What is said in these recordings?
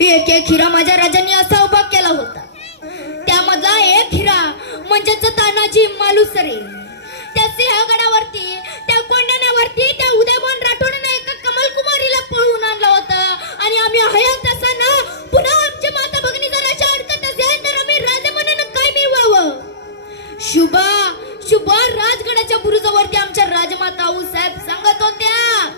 एक एक हिरा माझ्या राजांनी असा उभा केला होता. त्यामधला एक हिरा म्हणजेच तानाजी मालुसरे. त्या सिंहगडावरती, त्या कोंढाण्यावरती त्या उदयमान राठोडने एका कमल कुमारीला पळवून आणलं होतं. आणि आम्ही हयात असताना पुन्हा आमची माता भगिनी जर अशा अडकत असेल तर आम्ही राजा म्हणून काय मिळवावं? शुभा शुभा राजगडाच्या बुरुजावरती आमच्या राजमाता आऊसाहेब सांगत होत्या.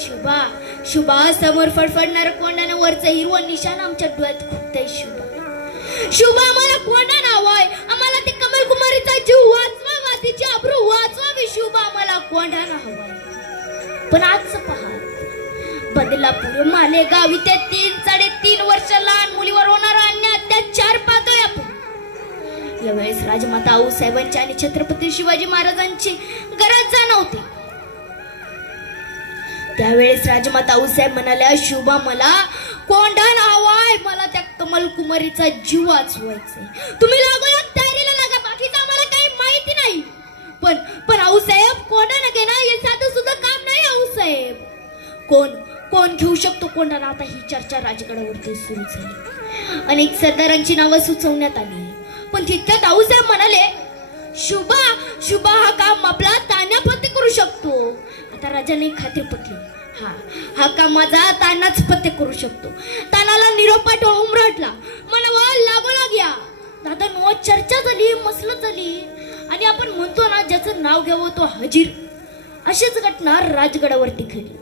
शुभा शुभा समोर फडफडणारं कोंडाणं वरचं हिरवं निशाण आमच्या डोळ्यात खुपतंय. शुभा शुभा आम्हाला कोंडाणं हवंय. आम्हाला ते कमल कुमारीचा जीव वाचवावा, तिची अब्रू वाचवावी. शुभा आम्हाला कोंडाणं हवंय. पण आजचं पहा, बदलापूर मालेगाव इथे 3-3.5 वर्ष लहान मुलीवर होणारा अन्याय अत्याचार पाहतोय आपण. यावेळेस राजमाता आऊसाहेबांची आणि छत्रपती शिवाजी महाराजांची गरज जाणवते. त्यावेळेस राजमाता आऊसाहेब म्हणाल्या, शुभा मला कोंढाणं हवाय, मला त्या कमल कुमारीचा जीव वाचवायचा. तुम्ही लागोलाग तयारीला लागा, बाकीचं आम्हाला काही माहिती नाही. पण आऊसाहेब कोंढाणं घेणं हे साधं सुद्धा काम नाही. आऊसाहेब कोण घेऊ शकतो कोंढाणं? आता ही चर्चा राजगडावरती सुरू झाली. अनेक सरदारांची नावं सुचवण्यात आली. पण तितक्यात आऊसाहेब म्हणाले, शुभा हा काम आपला तान्यापती करू शकतो. आता राजाने खात्री पटली. हा काम माझा तानाच पत्ते करू शकतो. तानाला निरोप पाठवा उमरटला. म्हणावं लागोलाग या. दादा नो चर्चा झाली, मसलं झाली. आणि आपण म्हणतो ना, ज्याचं नाव घ्यावं तो हजीर. अशीच घटना राजगडावरती घडली.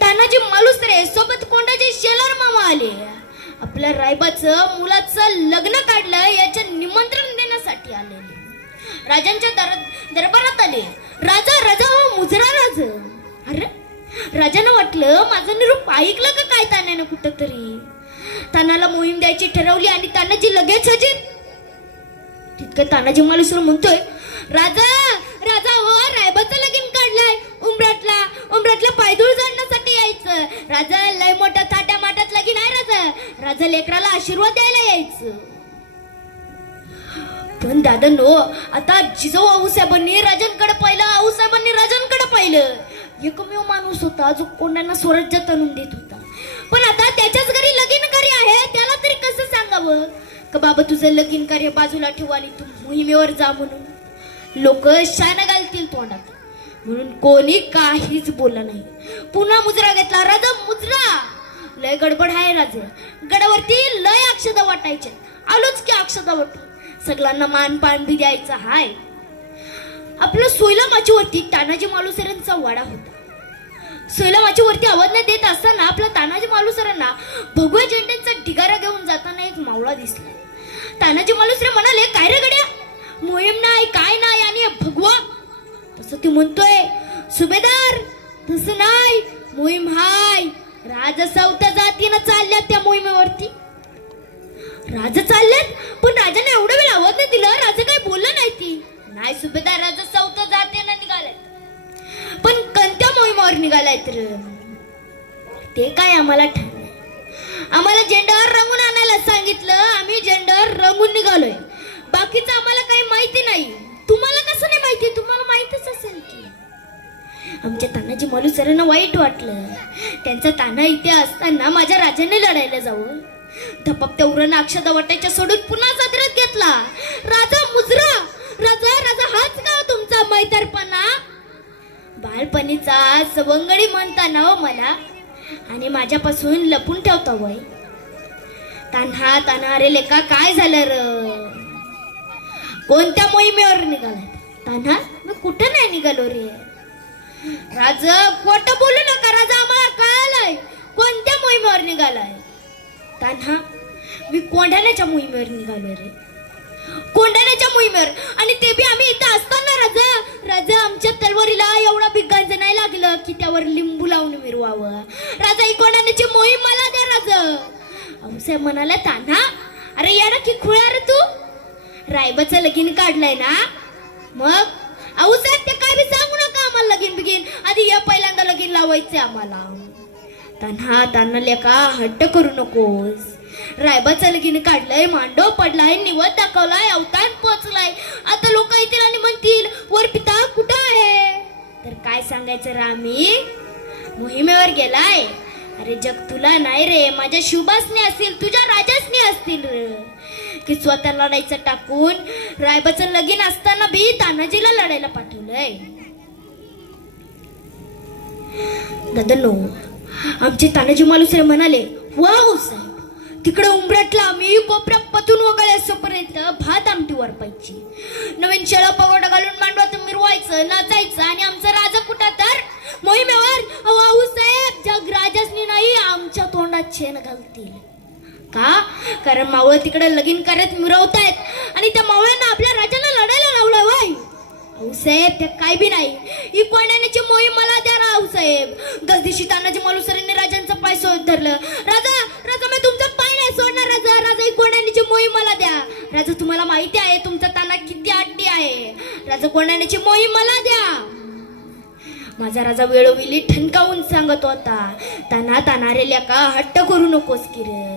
तानाजी मालुसरे सोबत कोंडाचे शेलार मामा आले. आपल्या रायबाचं मुलाचं लग्न काढलं याचे निमंत्रण देण्यासाठी आलेले. राजांच्या दरबारात आले. राजा हो मुजरा राज. अरे राजानं वाटलं माझं निरोप ऐकलं का काय तान्यानं कुठं तरी. तानाला मोहीम द्यायची ठरवली आणि तानाजी लगेच हजीर. तितकं तानाजी मालुसरे म्हणतोय, राजा हो रायबाचं लगीन काढलंय. उमराटला पायदूळ जाणण्यासाठी यायचं. राजा लय मोठ्या थाट्या माटात लगीन आहे. राजा लेकराला आशीर्वाद द्यायला यायचं. पण दादा नो, आता जिजाऊ आऊसाहेबांनी राजांकडे पाहिलं, आऊसाहेबांनी राजांकडे पाहिलं. एकमेव माणूस होता जो कोंडांना स्वराज्यात आणून देत होता. पण आता त्याच्याच घरी लगीन कार्य आहे. त्याला तरी कसं सांगावं का बाबा तुझं लगीन कार्य बाजूला ठेव आणि तू मोहिमेवर जा म्हणून? लोक शान घालतील तोंडात. म्हणून कोणी काहीच बोललं नाही. पुन्हा मुजरा घेतला. राजा मुजरा, लय गडबड आहे राजा. गडावरती लय अक्षदा वाटायचे. आलोच की अक्षदा वाटू. सगळ्यांना मानपान बी द्यायचा हाय. आपलं सोयला माचीवरती तानाजी मालुसरेंचा वाडा होता. सोयला माचीवरती आवाज देत असताना आपल्या तानाजी मालुसरेंना भगव्या झेंड्याचा ढिगारा घेऊन जाताना एक मावळा दिसला. तानाजी मालुसरे म्हणाले, काय रे गड्या, मोहीम नाही काय नाही आणि भगवा. तसं ती म्हणतोय, सुभेदार तसं नाही, मोहीम हाय. राजा सौता जातीनं चालल्या त्या मोहिमेवरती. राजा चालल्यात, पण राजाने एवढा वेळ आवाज नाही दिला. राजा काय बोलला नाही. ती नाही सुभेदार, राजा सौता जातीनं निघालाय. पण कोणत्या मोहिमेवर निघालाय तर ते काय आम्हाला ठाऊक नाही. आम्हाला झेंड्यावर रंगून आणायला सांगितलं. आम्ही झेंड्यावर रंगून निघालोय. बाकीचं आम्हाला काही माहिती नाही. तुम्हाला कसं नाही माहिती? तुम्हाला माहितच असेल की. आमच्या तानाजी मालुसरेंना वाईट वाटलं. त्यांचा ताना इथे असताना माझ्या राजाने लढायला जावं. धपकत्या उरण अक्षदा वाटायच्या सोडून पुन्हा सदरात घेतला. राजा मुजरा. राजा हाच का तुमचा मैतरपणा? बालपणीचा सवंगडी म्हणता ना मला आणि माझ्यापासून लपून ठेवता वय. तान्हा अरे लेका काय झालं र? कोणत्या मोहिमेवर निघालाय? तान्हा मी कुठं नाही निघालो रे. राजा खोटं बोलू नका. राजा आम्हाला कळालंय कोणत्या मोहिमेवर निघालाय. तान्हा मी कोंढाण्याच्या मोहिमेवर निघालो रे. कोंढाण्याच्या मोहिमेवर, आणि ते बी आम्ही इथं असताना. राजा आमच्या तलवारीला एवढा बी गांज नाही लागलं की त्यावर लिंबू लावून मिरवावं. राजा ही कोंढाण्याची मोहीम मला द्या. राजा आऊसाहेब म्हणाला, तान्हा अरे यार की खुळा रे तू. रायबाचं लगीन काढलंय ना, मग आऊसाहेब ते काय बी सांगू नका आम्हाला. लगीन बिगीन आधी या पहिल्यांदा लगीन लावायचे आम्हाला. तान्हा लेका हट्ट करू नकोस. रायबाचं लगीन काढलंय, मांडव पडलाय, निवत दाखवलाय, अवतान पोचलाय. आता लोक येतील आणि म्हणतील वर पिता कुठं आहे? तर काय सांगायचं, रामी मोहिमेवर गेलाय. अरे जग तुला नाही रे, माझ्या शुभासने असतील, तुझ्या राजासने असतील रे, की स्वतः लढायचं टाकून रायबाचं लगीन असताना बी तानाजीला लढायला पाठवलंय. दादांनो, आमचे तानाजी मालुसरे म्हणाले, वाव साहेब, तिकडे उंबरठला आम्ही कोपऱ्यात पतून वगळेपर्यंत भात आमटी वरपायची, नवीन शेळा पगोडा घालून मांडवात मिरवायचं, नाचायचं, आणि आमचा राजा कुठं तर मोहिमेवर. वाऊ साहेब, जग राजासनी नाही आमच्या तोंडात शेण घालतील. का? कारण मावळ तिकडे लगीन करत मिरवतायत आणि त्या मावळ्यांना आपल्या राजाला लढायला लावलं. वय साहेब, त्या काय बी नाही, ही कोंड्याची मोहीम मला द्या रावसाहेब. गजदिशी तानाजी मालुसरेंनी राजांचा पाय धरलं. राजा, राजा, मी तुमचा पाय नाही सोडणार राजा. राजा, ही कोंड्याची मोहीम मला द्या. राजा, तुम्हाला माहिती आहे तुमचा ताना किती आट्टी आहे. राजा, कोंड्याची मोहीम मला द्या. माझा राजा वेळोवेळी ठणकावून सांगत होता, ताना तानारेल्या का हट्ट करू नकोस की रे.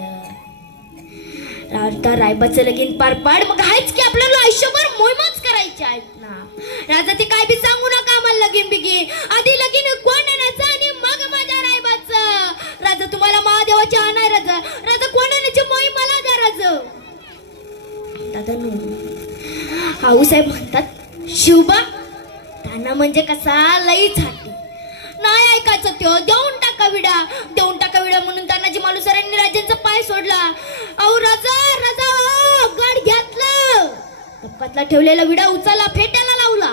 रायबाचं लगीन पार पाड, मग आहेच की आपल्याला आयुष्यभर मोहीमच करायची आहेत ना. राजा, ते काय बी सांगू नका आम्हाला लगीन बिगी, आधी लगीन कोंडाण्याचं आणि मग माझ्या रायबाचं. राजा, तुम्हाला महादेवाची आणाय राजा. राजा, कोंडाण्याची मोहीम मला द्या राजा. दादा आऊसाहेब म्हणतात, शिवबा ताना म्हणजे कसा लई छाटी, नाही ऐकायचं त्यो, देऊन टाका विडा, देऊन टाका विडा म्हणून तानाजी मालुसरेंनी राजांचा पाय सोडला. अहो राजा, राजा, गड घेतलं, कपातला ठेवलेला विडा उचलला, फेट्याला लावला.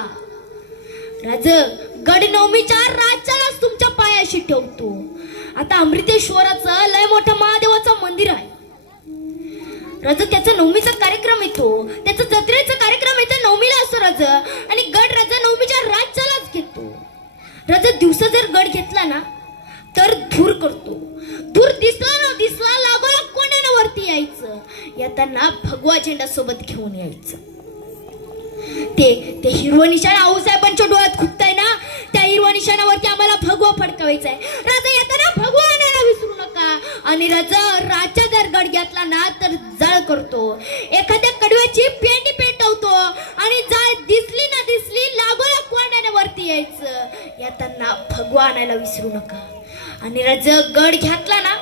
राजा, गड नवमीच्या राजालाच तुमच्या पायाशी ठेवतो. आता अमृतेश्वराचं लय मोठं महादेवाचं मंदिर आहे राजा, त्याचा नवमीचा कार्यक्रम येतो, त्याचा जत्रेचा कार्यक्रम येतो नवमीला असतो राजा, आणि गड राजा नवमीच्या राजालाच घेतो. राजा, दिवसा जर गड घेतला ना तर धूर करतो, धूर दिसला ना दिसला लागोला कोणाला वरती यायचं, येताना भगवा झेंडा सोबत घेऊन यायचं. ते हिरवं निशाण आऊसाहेबांच्या डोळ्यात खुपताय ना, त्या हिरवं निशाणावरती आम्हाला भगवा फडकवायचा आहे. राजा, येताना भगवा आणायला विसरू नका. आणि राजा जर गड घेतला ना तर जाळ करतो, एखाद्या कडव्याची पेंडी पेटवतो, आणि जाळ दिसली ना दिसली लागोला कोणाला वरती यायचं, येताना भगवा आणायला विसरू नका. आणि राजा गड घेतला ना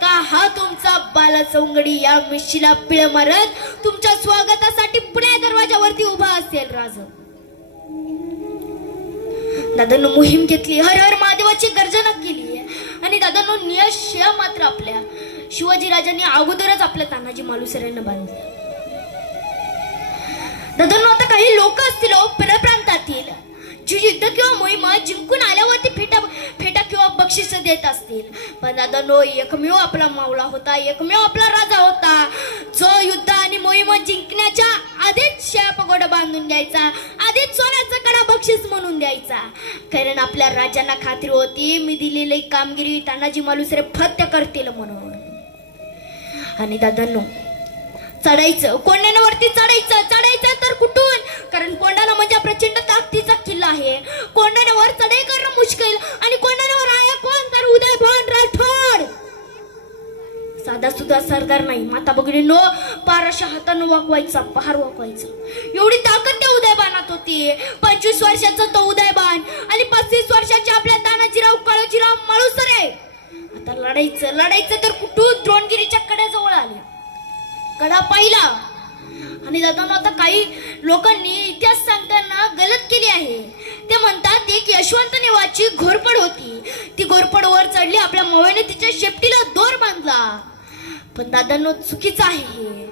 का हा तुमचा बालचौंगडी या मिशीला पिळ मारत तुमच्या स्वागतासाठी पुण्या दरवाजावरती उभा असेल. राजा, दादांनो मोहीम घेतली, हर हर महादेवाची गर्जना केली, आणि दादांनो नियश मात्र आपल्या शिवाजी राजांनी अगोदरच आपल्या तानाजी मालुसरेंना बांधलं. दादांनो, आता काही लोक असतील परप्रांतातील जी युद्ध किंवा मोहीम जिंकून आल्यावरती फेटा किंवा बक्षीस देत असतील, पण दादांनो एकमेव आपला मावळा होता, एकमेव आपला राजा होता, जो युद्ध आणि मोहीम जिंकण्याच्या आधीच शेळा पगोडा बांधून द्यायचा, आधीच सोन्याचा कडा बक्षीस म्हणून द्यायचा. कारण आपल्या राजांना खात्री होती मी दिलेली कामगिरी तानाजी मालुसरे फत्य करतील म्हणून. आणि दादांनो, चढायचं, कोंडाण्यावरती चढायचं तर कुठून? कारण कोंडाणा म्हणजे प्रचंड ताकदीचा किल्ला आहे. कोंडाण्यावर चढाई करणं मुश्किल, आणि कोंडाण्यावर आहे कोण तर उदयभान राठोड. साधा सुद्धा सरदार नाही, माता भगिनींनो, पाराशा हातानं वाकवायचा, पहार वाकवायचा, एवढी ताकद त्या उदयबानात होती. 25 वर्षाचा तो उदयबान आणि 35 वर्षाचे आपल्या तानाजीराव काळोजीराव मालुसरे. आता लढायचं तर कुठून? द्रोणगिरीच्या कड्याजवळ आले, कडा पाहिला. आणि दादांनो, आता काही लोकांनी इतिहास सांगताना गलत केली आहे. ते म्हणतात एक यशवंत नेवाची घोरपड होती, ती घोरपड वर चढली, आपल्या मावळ्याने तिच्या शेपटीला दोर बांधला. पण दादांनो, चुकीचं आहे हे.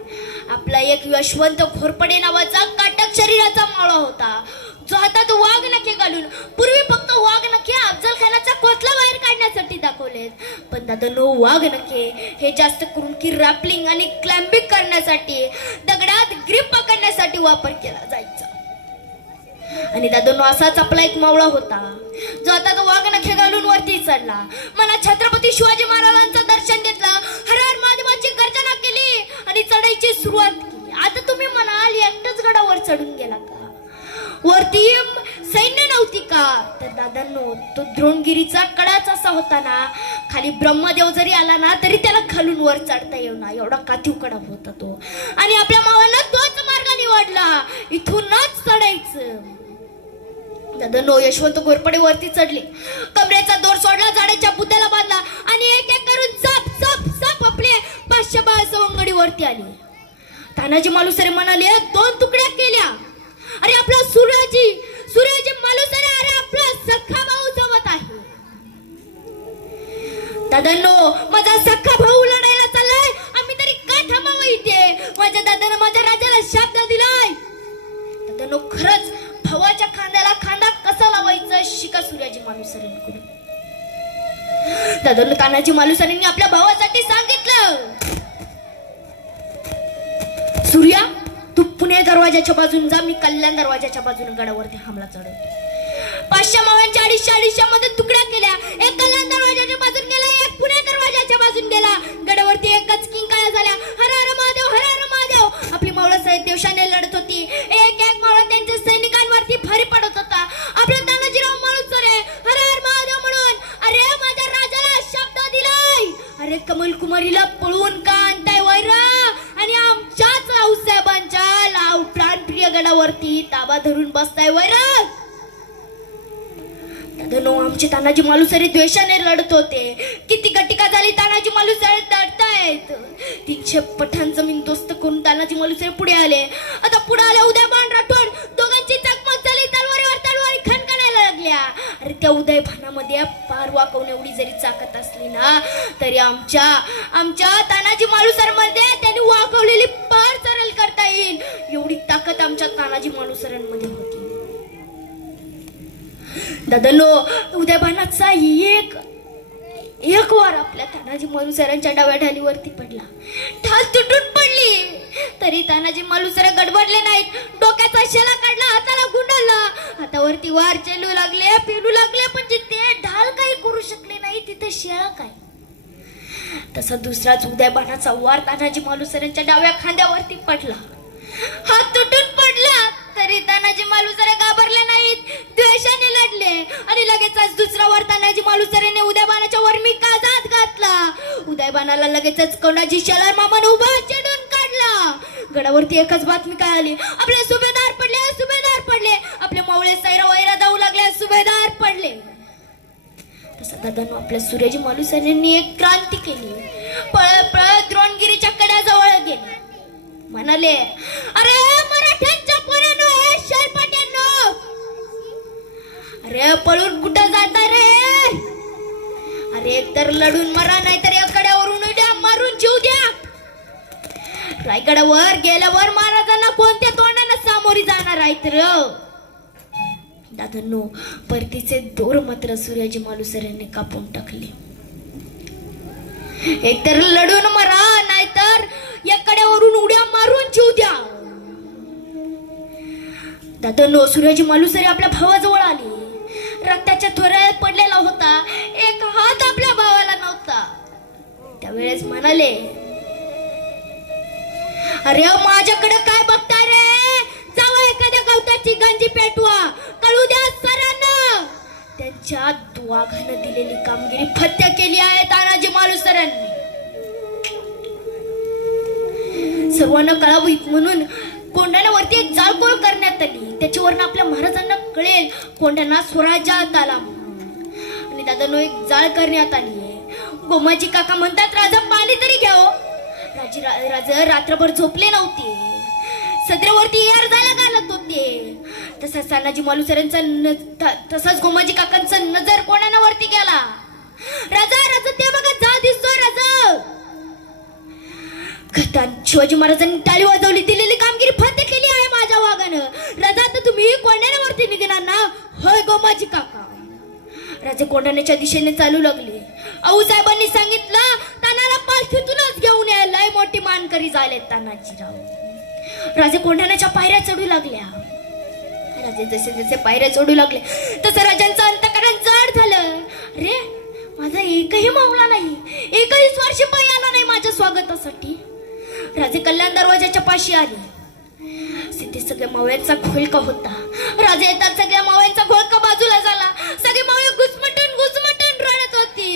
आपला एक यशवंत घोरपडे नावाचा काटक शरीराचा मावळा होता, जो हातात वाघ नखे घालून, पूर्वी फक्त वाघ नखे अफजल खानाचा कोथला बाहेर काढण्यासाठी दाखवलेत, पण दादांनो वाघ नखे हे जास्त करून की रॅपलिंग आणि क्लाइम्बिंग करण्यासाठी, दगडात ग्रिप पकडण्यासाठी वापर केला जायचा. आणि दादांनो, असाच आपला एक मावळा होता, जो आता तो वाघ नखे घालून वरती चढला, मला छत्रपती शिवाजी महाराजांचं दर्शन घेतलं, हर हर महादेवाची गर्जना केली आणि चढाईची सुरुवात केली. आता तुम्ही म्हणाल एकटाच गडावर चढून गेला का? वरती सैन्य नव्हती का? तर दादांनो, तो द्रोणगिरीचा कडाच असा होता ना, खाली ब्रह्मदेव जरी आला ना तरी त्याला खालून वर चढता येणार एवढा काठीव कडा होता तो. आणि आपल्या मावाला तोच मार्ग निवडला, इथूनच चढायचं. दादा यशवंत घोरपडे वरती चढले, कमरेचा दोर सोडला, झाडाच्या बुद्याला बांधला आणि एक एक करून झप झप झप आपले 500 बाळ सवंगडी वरती आली. तानाजी मालुसरे म्हणाले, 2 तुकड्या केल्या. अरे आपला सूर्याजी मालुसरे, अरे आपला सख्खा भाऊ जवत आहे. दादांनो, माझा सख्खा भाऊ लढायला चाललाय, आम्ही तरी का थांबावं इथे? माझ्या दादानं माझ्या राजाला शब्द दिलाय. दादांनो, खरंच भावाच्या खांद्याला खांदा कसा लावायचा शिका सूर्याजी मालुसरेंकडून. दादांनो, तानाजी मालुसरेंनी आपल्या भावासाठी सांगितलं, सूर्या, तू पुणे दरवाजाच्या बाजून जा, मी कल्याण दरवाजाच्या बाजूने गडावरती हमला चढवतो. 500 माव्यांच्या 250 मध्ये तुकड्या केल्या. एक कल्याण दरवाजाच्या बाजून गेला, एक पुणे दरवाजाच्या बाजून गेला. गडावरती एकच किंकाळ्या झाल्या, हर हर महादेव, हर हर महादेव. आपली मावळं सैनिक देवशाने लढत होती. एक एक मावळं त्यांच्या सैनिकांवरती भारी पडत होता. आपला तानाजीराव मालुसरे हर हर महादेव म्हणून, अरे माझ्या राजाला शब्द दिलाय, अरे कमल कुमारीला पळवून का आणताय वैरा? आणि आमच्याच रावसाहेबांच्या लाव प्राणप्रिय गडावरती ताबा धरून बसताय वैरा? दादांनो, आमचे तानाजी मालुसरे द्वेषाने लढत होते. किती गटिका झाली, तानाजी मालुसरे लढतायत. 300 पठाण जमीन दोस्त करून तानाजी मालुसरे पुढे आले. आता पुढे आले उदयभान राठोड. दोघांची चकमक झाली, तलवारीवर तलवारी खणखणायला लागल्या. अरे त्या उदयभानामध्ये पार वाकवून एवढी जरी ताकद असली ना, तरी आमच्या तानाजी मालुसरेमध्ये त्यांनी वाकवलेली पार सरळ करता येईल एवढी ताकद आमच्या तानाजी मालुसरेंमध्ये होती. दादांनो, उदयभानाचा एक वार आपल्या तानाजी मालुसरेंच्या डाव्या ढालीवरती पडला. ढाल तुटून पडली, तरी तानाजी मालुसरे गडबडले नाहीत. डोक्याचा शेला काढला, हाताला गुंडाळला, हातावरती वार चेलू लागले, पेलू लागले, पण जिथे ढाल काही करू शकले नाही तिथे शेळा काय. तसा दुसराच उदयभानाचा वार तानाजी मालुसरेंच्या डाव्या खांद्यावरती पडला. हात तुटून पडला, तरी तानाजी मालुसरे घाबरले नाहीत, द्वेषाने लढले आणि लगेचच दुसरा वार तानाजी मालुसरेने उदयभानाच्या वर मी काजात घातला. उदयभानाला लगेचच कोणाची शेलार मामाने उभा चिडून काढला. गडावरती एकच बातमी काय आली, आपले सुभेदार पडले. आपले मावळे सैरा वैरा जाऊ लागले, सुभेदार पडले. तसं दादांनो, आपल्या सूर्याजी मालुसरेंनी एक क्रांती केली. पळत पळत द्रोणगिरीच्या कड्याजवळ गेले. म्हणाले, अरे मराठ्यांच्या पोरांनो, हे शेळपाट्यांनो, अरे पळून कुठं जाता रे? अरे एकतर लढून मरा, नाहीतर या कड्यावरून उद्या मारून जीव द्या. रायगडावर गेल्यावर महाराजांना कोणत्या तोंडाने सामोरी जाणार आहेत र? दादांनो, परतीचे दोर मात्र सूर्याजी मालुसरेंनी कापून टाकले. एकतर लढून मरा, नाहीतर या कड्यावरून उड्या मारून जीव द्या. दादांनो, सूर्याजी मालुसरे आपल्या भावाजवळ आले. रक्ताच्या थोड्यात पडलेला होता, एक हात आपल्या भावाला नव्हता. त्यावेळेस म्हणाले, अरे माझ्याकडे काय बघताय रे? जावा एखाद्या गवताची गंजी पेटवा, कळू द्या सरांना. त्यांच्या दोघांना दिलेली कामगिरी फत्या केली आहे तानाजी मालुसरेंनी. सर्वांना कळावं म्हणून कोंढाण्यावरती एक जाळपोळ करण्यात आली. त्याच्यावरनं आपल्या महाराजांना कळेल कोंढाणा स्वराज्यात आला. आणि दादांनो, एक जाळ करण्यात आली आहे. गोमाजी काका म्हणतात, राजा पाणी तरी घ्यावं. राजा रात्रभर झोपले नव्हते, सदरेवरती यार जायला घालत होते. तसाच तानाजी मालुसरेंचा तसाच गोमाजी काकांचा नजर कोंढाण्यावरती गेला. राजा ते बघा, जा दिसतोय राजा. शिवाजी महाराजांनी टाळी वाजवली. दिलेली कामगिरी फत्ते केली आहे माझ्या वागानं. राजा, आता तुम्ही कोंढाण्यावरती निघणार ना? होय गोमाजी काका. राजे कोंढाण्याच्या दिशेने चालू लागले. आऊसाहेबांनी सांगितलं, तानाला पालखीतूनच घेऊन यायला मोठी मानकरी झाले तानाजीराव. राजे कोंढाण्याच्या पायऱ्या चढू लागल्या. राजे जसे जसे पायऱ्या चढू लागले तसं राजांचं अंतःकरण जड झालं. अरे, माझा एकही मावला नाही, एकही स्वारशी पाय आला नाही माझ्या स्वागतासाठी. राजे कल्याण दरवाजाच्या पाशी आले. तिथे सगळ्या मावळ्यांचा घोळका होता. राजे येतात, सगळ्या मावळ्यांचा घोळका बाजूला झाला. सगळे मावळे घुसमटून रडत होते.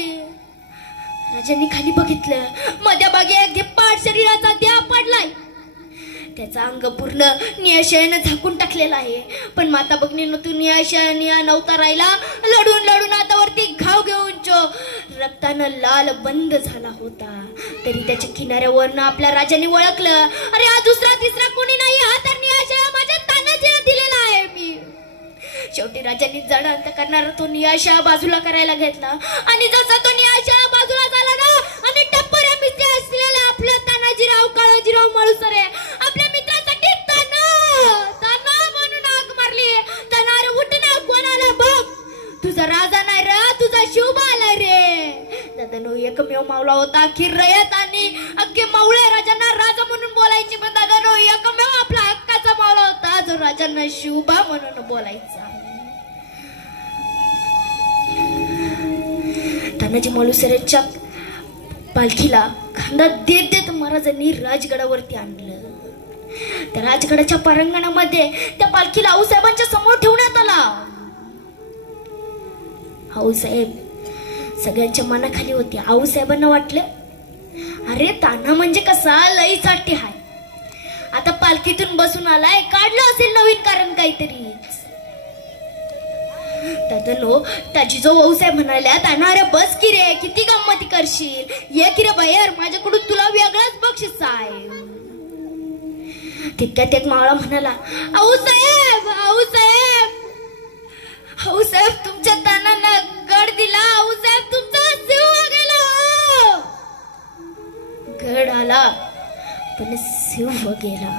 राजांनी खाली बघितलं, मध्यभागी एक धिप्पाड शरीराचा देह पडलाय. त्याचा अंग पूर्ण नियाशयानं झाकून टाकलेला आहे. पण माता भगिनीनं तू निया नव्हता राहिला. लढून लढून आता वरती घाव घेऊन रक्तानं लाल बंद झाला होता. तरी त्याच्या किनाऱ्यावरनं आपल्या राजाने ओळखलं, अरे हा दुसरा तिसरा कोणी नाही, हा तर नियाशया माझ्या तानाजीला दिलेला आहे मी. शेवटी राजांनी जड अंत करणारा तो नियाशा बाजूला करायला घेतला आणि जसा तो नियाशा बाजूला झाला ना आणि टप्पऱ्या मित्र असलेल्या आपल्या तानाजीराव काळाजीराव माळुसरे आपल्या मित्रासाठी ताना म्हणून हाक मारली. ताना रे उठ ना, कोण आला बघ. तुझा राजा नाही रे, तुझा शिवबा आला रे. दादानो एकमेव मावला होता अख्खी रयत आणि अख्खे मावळे राजांना राजा म्हणून बोलायची. पण दादानो एकमेव आपला हक्काचा मावला होता जो राजांना शिवबा म्हणून बोलायचा. तानाजी मालुसरेच्या पालखीला खांदा देत देत महाराजांनी राजगडावरती आणलं. त्या राजगडाच्या परांगणामध्ये त्या पालखीला आऊसाहेबांच्या समोर ठेवण्यात आला. आऊसाहेब सगळ्यांच्या मनाखाली होते. आऊसाहेबांना वाटलं, अरे ताना म्हणजे कसा लई चाटी हाय, आता पालखीतून बसून आलाय, काढलं असेल नवीन कारण काहीतरी. दादानो त्या जिजाऊ आऊसाहेब म्हणाल्या, ताना अरे बस की रे, किती गंमती करशील, ये की रे बाहेर, माझ्याकडून तुला वेगळाच बक्षीस आहे. तितक्यात एक मावळा म्हणाला, आऊसाहेब आऊसाहेब आऊसाहेब तुमच्या तानानं गड दिला, आऊसाहेब तुमचा जीव गेला. गड आला पण शिव गेला.